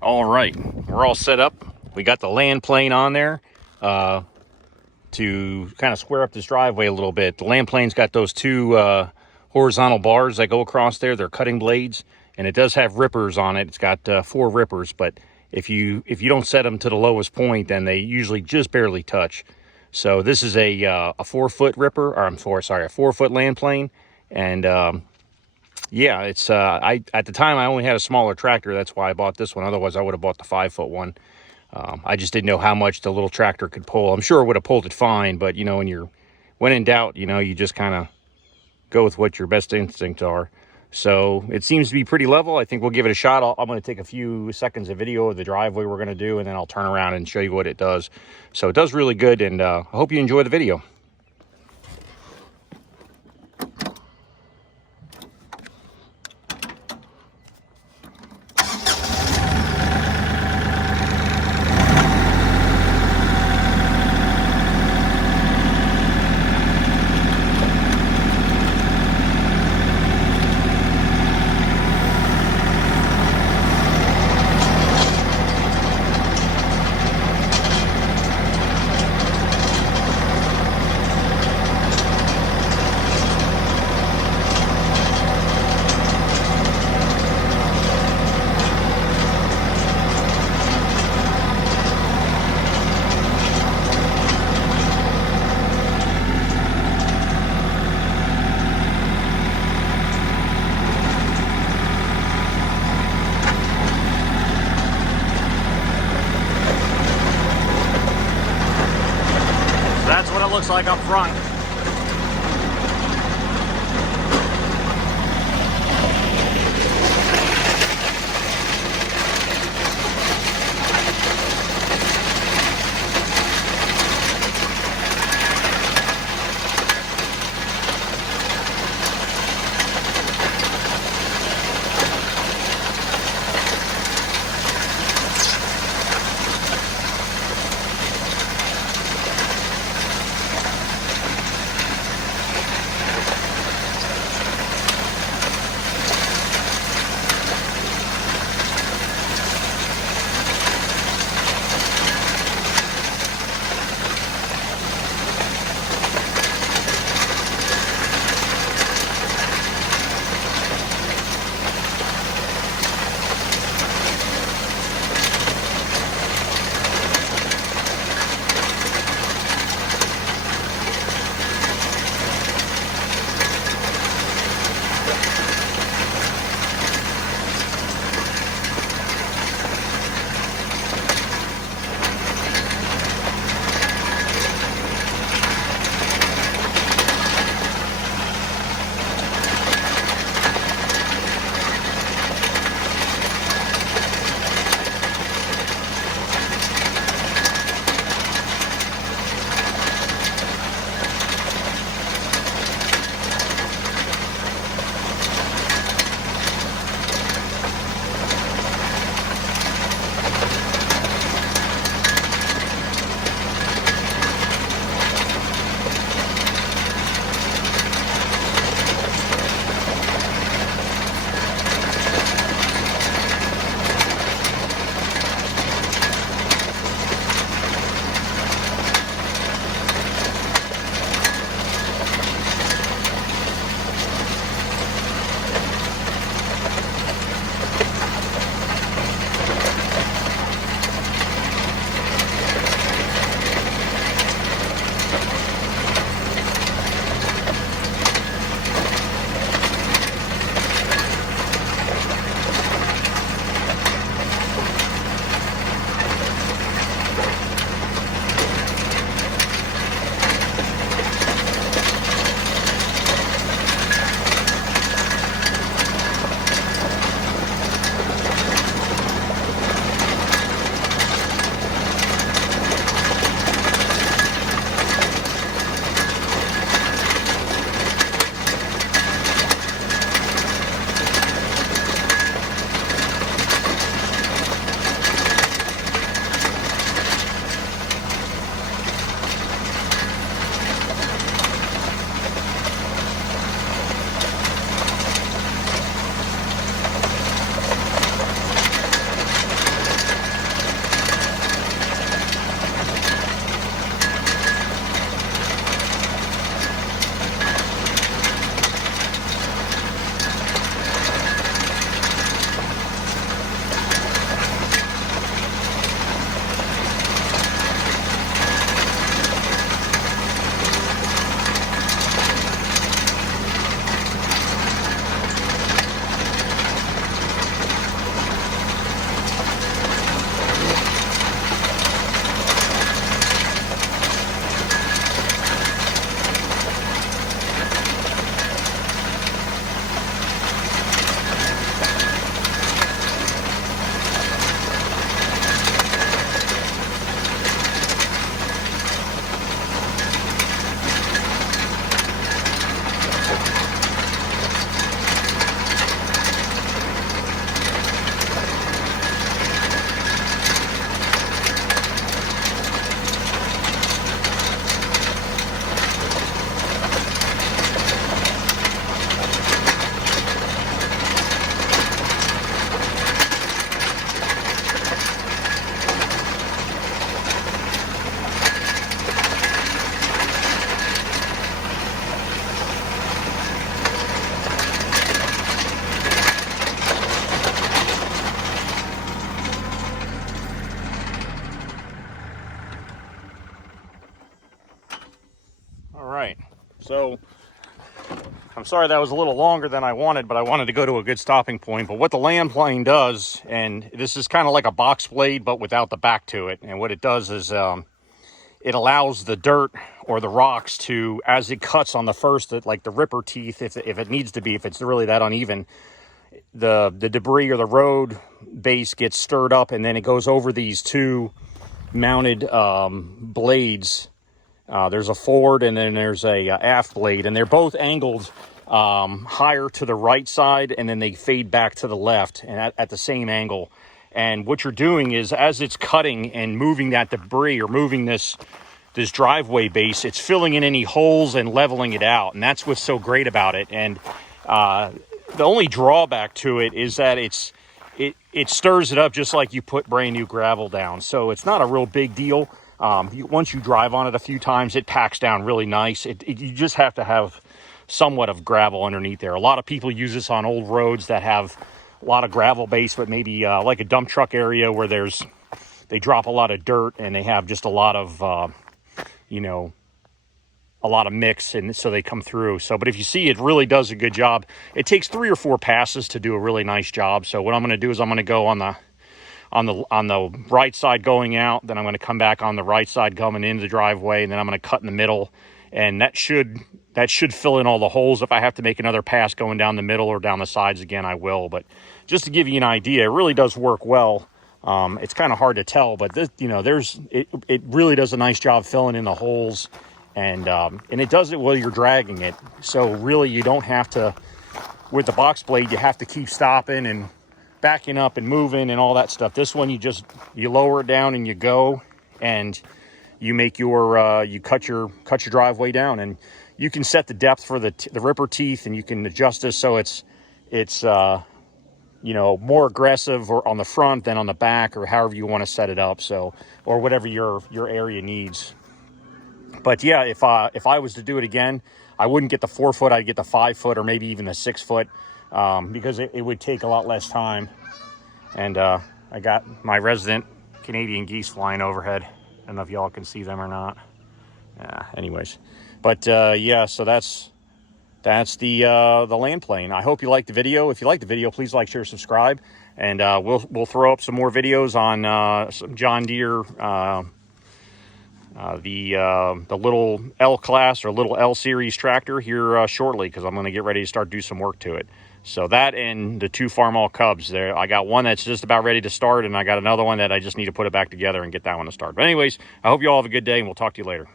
All right, we're all set up. We got the land plane on there to kind of square up this driveway a little bit. The land plane's got those two horizontal bars that go across there. They're cutting blades, and it does have rippers on it. It's got 4 rippers, but if you don't set them to the lowest point, then they usually just barely touch. So this is a 4-foot ripper, or a 4-foot land plane, and yeah, it's at the time I only had a smaller tractor. That's why I bought this one. Otherwise, I would have bought the 5-foot one. I just didn't know how much the little tractor could pull. I'm sure it would have pulled it fine, but you know, when in doubt, you know, you just kind of go with what your best instincts are. So it seems to be pretty level. I think we'll give it a shot. I'm going to take a few seconds of video of the driveway we're going to do, and then I'll turn around and show you what it does. So it does really good, and I hope you enjoy the video. That's what it looks like up front. I'm sorry that was a little longer than I wanted, but I wanted to go to a good stopping point. But what the land plane does, and this is kind of like a box blade, but without the back to it. And what it does is it allows the dirt or the rocks to, as it cuts on the first, like the ripper teeth, if it needs to be, if it's really that uneven, the debris or the road base gets stirred up, and then it goes over these two mounted blades. There's a forward and then there's a aft blade, and they're both angled higher to the right side, and then they fade back to the left and at the same angle. And what you're doing is, as it's cutting and moving that debris or moving this driveway base, it's filling in any holes and leveling it out. And that's what's so great about it. And the only drawback to it is that it stirs it up just like you put brand new gravel down. So it's not a real big deal. Once you drive on it a few times, it packs down really nice. You just have to have somewhat of gravel underneath there. A lot of people use this on old roads that have a lot of gravel base, but maybe like a dump truck area where they drop a lot of dirt and they have just a lot of, a lot of mix, and so they come through. So, but if you see, it really does a good job. It takes 3 or 4 passes to do a really nice job. So what I'm going to do is I'm going to go on the right side going out, then I'm going to come back on the right side coming into the driveway, and then I'm going to cut in the middle, and that should fill in all the holes. If I have to make another pass going down the middle or down the sides again, I will. But just to give you an idea, it really does work well. It's kind of hard to tell, but this, it really does a nice job filling in the holes, and it does it while you're dragging it. So really, you don't have to, with the box blade, you have to keep stopping and backing up and moving and all that stuff. This one, you lower it down and you go, and you make you cut your driveway down, and you can set the depth for the ripper teeth, and you can adjust this so it's more aggressive or on the front than on the back, or however you want to set it up. So, or whatever your area needs. But yeah, if I was to do it again, I wouldn't get the 4 foot. I'd get the 5 foot or maybe even the 6 foot. Because it would take a lot less time. And I got my resident Canadian geese flying overhead. I don't know if y'all can see them or not. Anyways, but yeah, so that's the land plane. I hope you liked the video. If you liked the video, please like, share, subscribe, and we'll throw up some more videos on some John Deere, the little L class or little L series tractor here shortly, because I'm going to get ready to start do some work to it. So that and the 2 Farmall Cubs there. I got one that's just about ready to start, and I got another one that I just need to put it back together and get that one to start. But anyways, I hope you all have a good day, and we'll talk to you later.